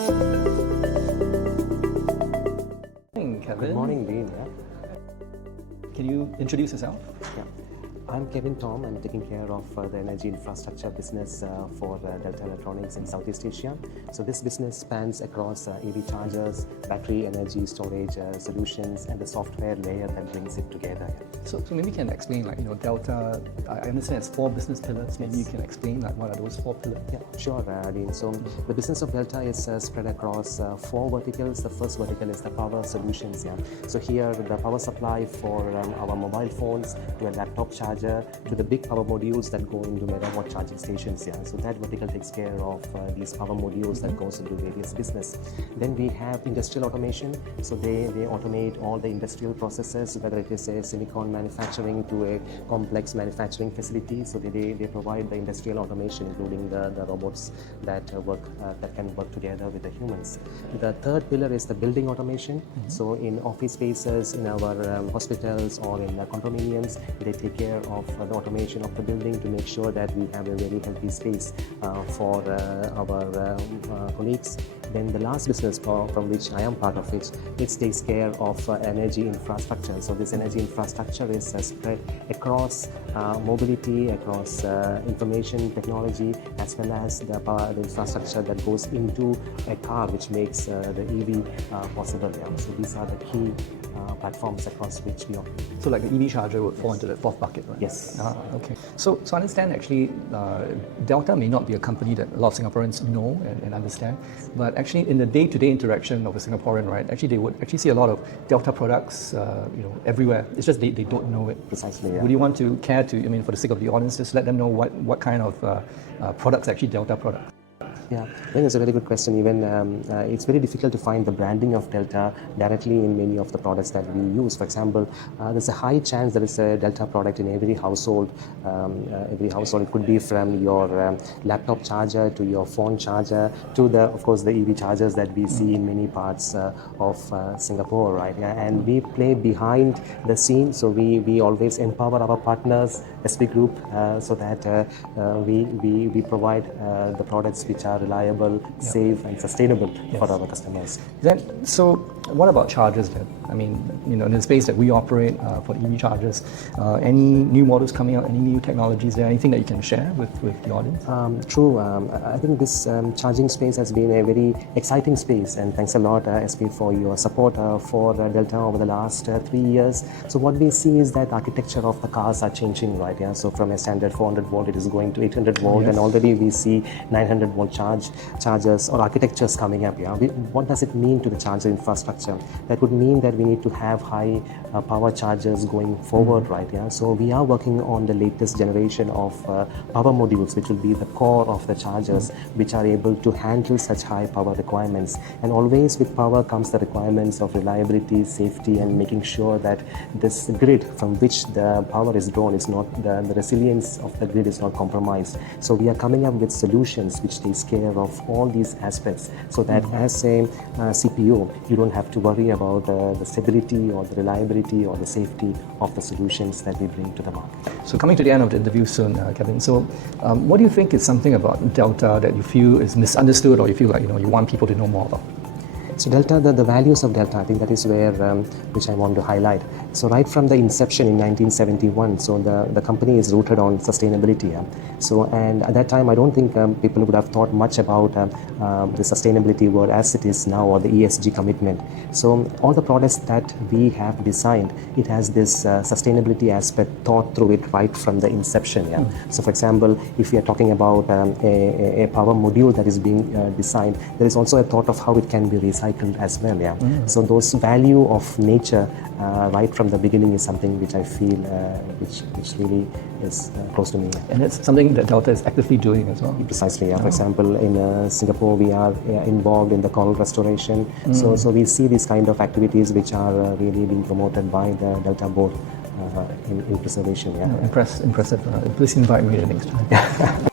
Morning, Kevin. Good morning, Dean. Yeah. Can you introduce yourself? Yeah. I'm Kevin Tom. I'm taking care of the energy infrastructure business for Delta Electronics in Southeast Asia. So this business spans across EV chargers, battery energy storage solutions, and the software layer that brings it together. So maybe you can explain, Delta. I understand it's 4 business pillars. Maybe you can explain, what are those 4 pillars? Yeah, sure, Dean. So the business of Delta is spread across 4 verticals. The first vertical is the power solutions. Yeah. So here the power supply for our mobile phones to a laptop charger to the big power modules that go into megawatt charging stations. Yeah. So that vertical takes care of these power modules that goes into various business. Then we have industrial automation. So they automate all the industrial processes, whether it is a silicon manufacturing to a complex manufacturing facility. So they provide the industrial automation, including the robots that can work together with the humans. The third pillar is the building automation. So in office spaces, in our hospitals or in condominiums, they take care of the automation of the building to make sure that we have a very healthy space for our colleagues. Then the last business from which I am part of it takes care of energy infrastructure. So this energy infrastructure is spread across mobility, across information technology, as well as the infrastructure that goes into a car, which makes the EV possible. Yeah. So these are the key platforms across which we operate. So like the EV charger would fall into the 4th bucket, right? Yes. Okay. So I understand actually Delta may not be a company that a lot of Singaporeans know and understand, but actually in the day-to-day interaction of a Singaporean, right, actually they would actually see a lot of Delta products everywhere. It's just they don't know it. Precisely, yeah. Would you want to care to, for the sake of the audience, just let them know what kind of products actually Delta products? Yeah, I think it's a very good question. Even it's very difficult to find the branding of Delta directly in many of the products that we use. For example, there's a high chance there is a Delta product in every household. It could be from your laptop charger to your phone charger to of course, the EV chargers that we see in many parts of Singapore, right? Yeah, and we play behind the scene, so we always empower our partners, SP Group, so that we provide the products which are reliable, safe, and sustainable for our customers. So what about chargers then? In the space that we operate for EV chargers, any new models coming out, any new technologies there, anything that you can share with the audience? True. I think this charging space has been a very exciting space, and thanks a lot, SP, for your support for Delta over the last 3 years. So what we see is that architecture of the cars are changing, right? Yeah. So from a standard 400 volt, it is going to 800 volt, and already we see 900 volt chargers or architectures coming up. Yeah. What does it mean to the charger infrastructure? That would mean that we need to have high power chargers going forward, right? Yeah. So we are working on the latest generation of power modules, which will be the core of the chargers, which are able to handle such high power requirements. And always with power comes the requirements of reliability, safety, and making sure that this grid from which the power is drawn is not the resilience of the grid is not compromised. So we are coming up with solutions which takes care of all these aspects, so that as a CPO, you don't have to worry about the stability or the reliability or the safety of the solutions that we bring to the market. So coming to the end of the interview soon, Kevin, so what do you think is something about Delta that you feel is misunderstood, or you feel like you want people to know more about? So Delta, the values of Delta, I think that is where which I want to highlight. So right from the inception in 1971, so the company is rooted on sustainability. So, and at that time, I don't think people would have thought much about the sustainability word as it is now, or the ESG commitment. So all the products that we have designed, it has this sustainability aspect thought through it right from the inception. Yeah. So for example, if we are talking about a power module that is being designed, there is also a thought of how it can be recycled as well. Yeah. So those value of nature right from the beginning is something which I feel which really is close to me. And it's something that Delta is actively doing as well. Precisely, yeah. For example, in Singapore, we are involved in the coral restoration. So we see these kind of activities which are really being promoted by the Delta board in preservation. Yeah. Impressive. Please invite me the next time.